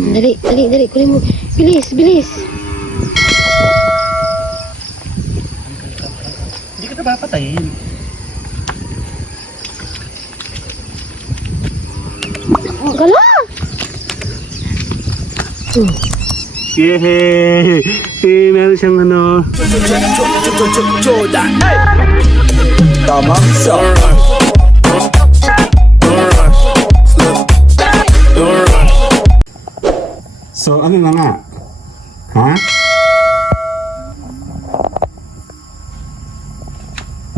Dali, dali, dali. Kunin mo. Bilis, bilis. Hindi ka na papatayin. Gala! Yehey! Meron siyang ano. Jordan. Tamam sa. So ano na nga? Ha?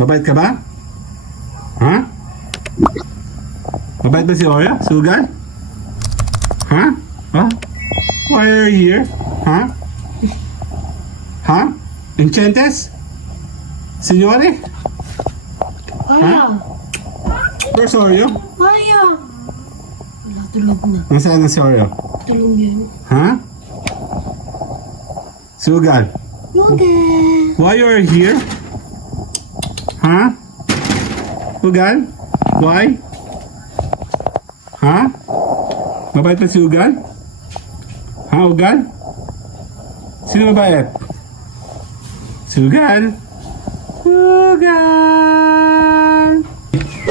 Mabait ka ba? Ha? Mabait ba si Oreo? Sugal? Ha? Ha? Why are you here? Ha? Ha? Enchentes? Signore? Kaya. Where's Oreo? Kaya. Wala, tulog na. Nasaan na si Oreo? Tulog yun. Ha? Sugal? Yoga. Why you are here? Ha? Sugal? Why? Ha? Mabait na si Ugal? Ha, Ugal? Sino mabait? Si Ugal? Ugal!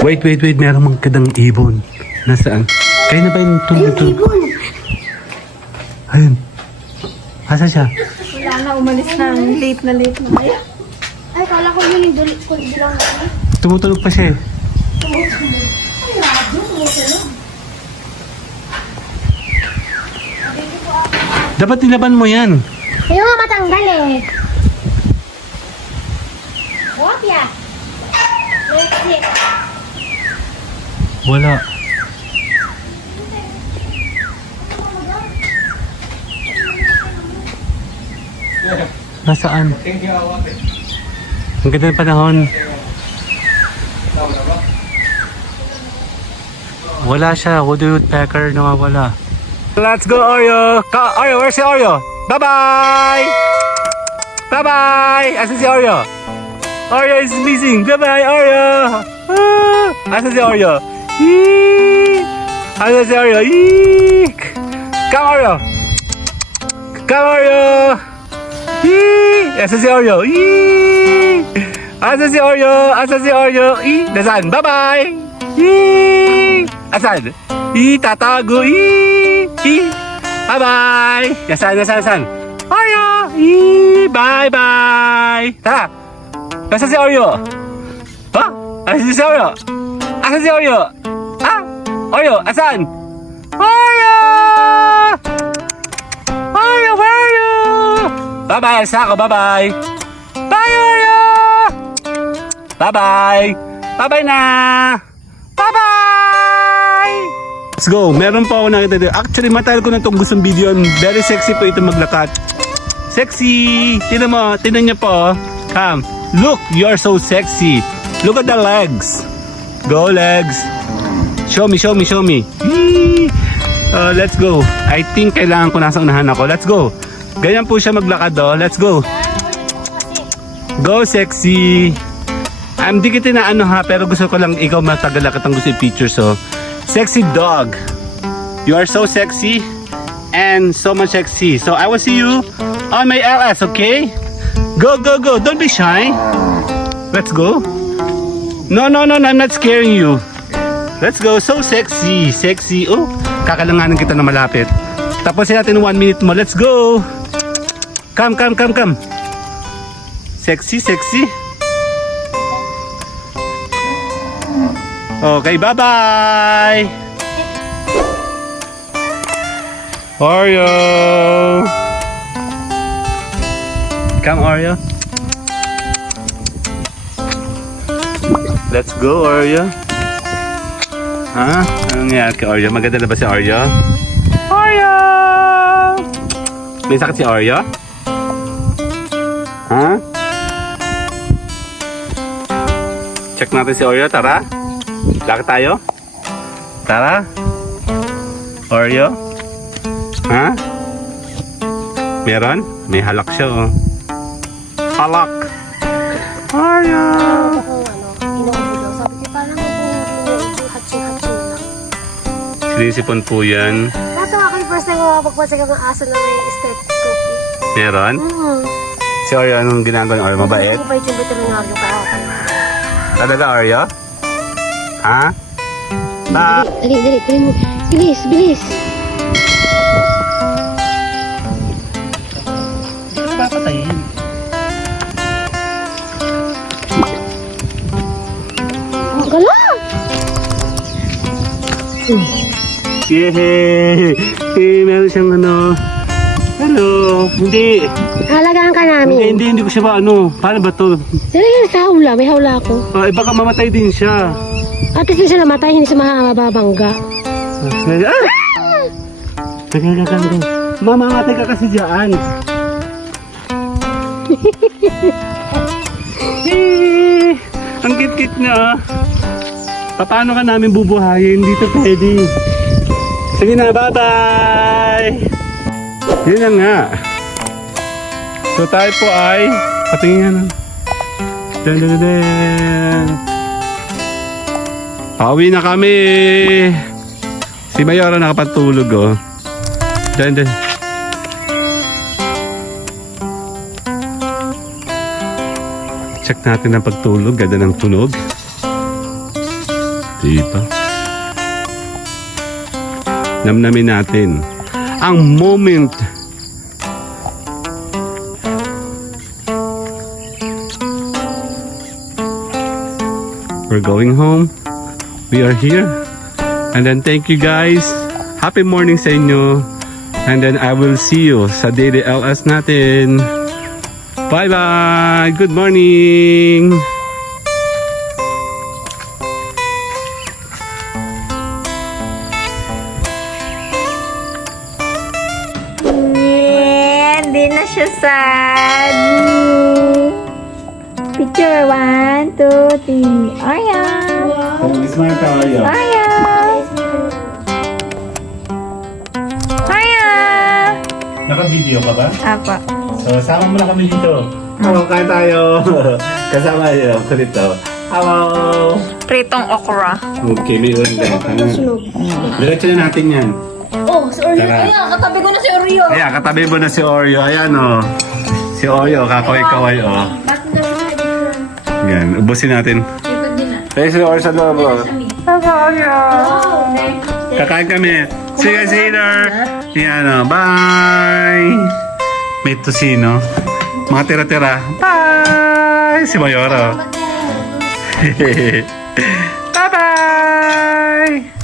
Wait, meron mang kadang ibon. Nasaan? Kayo na ba yung tulog? Ayun. Asa siya? Wala na, umalis na. Late na. Ay, kala ko yun yung bilang na. Tumutulog pa siya eh. Dapat nilaban mo yan. Ayaw nga matanggal eh. Wapya. Wait. Wala. Nasaan? Ang ganda ng panahon. Wala siya. Woodpecker nawawala. Let's go, Oreo! Oreo, where's si Oreo? Bye-bye! Bye-bye! Asan si Oreo? Oreo is missing! Bye-bye, Oreo! Asan si Oreo? Yee! Asan si Oreo? Yee! Come, Oreo! Come, Oreo! Yee! Asan si Oreo? Yee! Asan si Oreo? Asan si Oreo? Yee! Nasaan? Bye-bye! Yee! Asan? Yee! Tatago! Yee! Yee! Bye-bye! Nasaan? Oreo! Yee! Bye-bye! Tara! Nasaan si Oreo? Ha? Asan si Oreo? Asan si Oreo? Ha? Oreo, asan? Oreo! Oreo, where are you? Bye-bye, alis na ako. Bye-bye. Bye, Oreo! Bye-bye. Bye-bye na. Bye-bye! Let's go. Meron pa ako nakita dito. Actually, matagal ko na itong gustong video. Very sexy po ito maglakat. Sexy! Tinan niyo po. Come. Look, you're so sexy. Look at the legs. Go, legs. Show me. Yee! Let's go. I think kailangan ko nasa unahan ako. Let's go. Ganyan po siya maglakad, oh. Let's go. Go, sexy. Di kita na ano ha, pero gusto ko lang ikaw matagal ang gusto i-picture, so. Sexy dog. You are so sexy and so much sexy. So I will see you on my LS, okay? Go. Don't be shy. Let's go. No, I'm not scaring you. Let's go. So sexy. Oh, kakalanganan kita na malapit. Tapusin natin 1 minute mo. Let's go. Come. Sexy. Okay, bye-bye. Oreo. Come, Oreo. Let's go, Oreo. Ha? Anong nangyari kay Oreo? Maganda na ba si Oreo? Oreo! May sakit si Oreo? Ha? Check natin si Oreo, tara. Lakad tayo? Tara. Oreo? Ha? Meron? May halak siya, oh. Halak! Oreo! Sabi ko parang hatching lang. Sinisipon po yan. Natawa ko yung kasi makapagpacheck ng aso na may stethoscope. Meron? Si Oreo, anong ginagawa ng Oreo? Mabait? Ako pa yung veterinaryo kaya ako. Talaga, Oreo? Ha? Dali, dali mo. Bilis, bilis. Papatayin. Gala! Yehey! Meron siyang ano. Hello! Hindi. Halagaan ka namin. Hindi ko siya ba ano. Paano ba to? Dali yan sa hawla, may hawla ako. Baka mamatay din siya. At least hindi siya namatay, hindi siya mababangga. Mamamatay ka kasi dyan. Ang kit-kit niya. Paano ka namin bubuhayin? Dito pwede. Sige na, bye-bye! Yun na nga. So tayo po ay patingin. Dan. Pauwi na kami. Si Mayora nakapatulog oh. Dan. Check natin ang pagtulog. Ganda ng tunog. Diba? Namnamin natin ang moment. We're going home. We are here. And then thank you guys. Happy morning sa inyo. And then I will see you sa Daily LS natin. Bye bye. Good morning. Hindi na siya sad. Picture, 1, 2, 3. Ayan. Smile tayo. Ayan. Ayan. Naka-video ka ba? Apa. So, sama mo na kami dito. Hello, kain tayo. Kasama niyo ako dito. Hello. Pritong okra. Okay, may ulan din. Diretso na natin yan. Oh, si Oreo. Tara. Ayan, katabi ko na si Oreo. Ayan, katabi mo na si Oreo. Ayan o. Si Oreo, kakaway-kaway o. Yan, ubusin natin. Tayo si Oreo sa loob o. Kakain kami. See you guys later. Yan o, bye. May tosino. Mga tira-tira. Bye. Si Mayora. Bye-bye.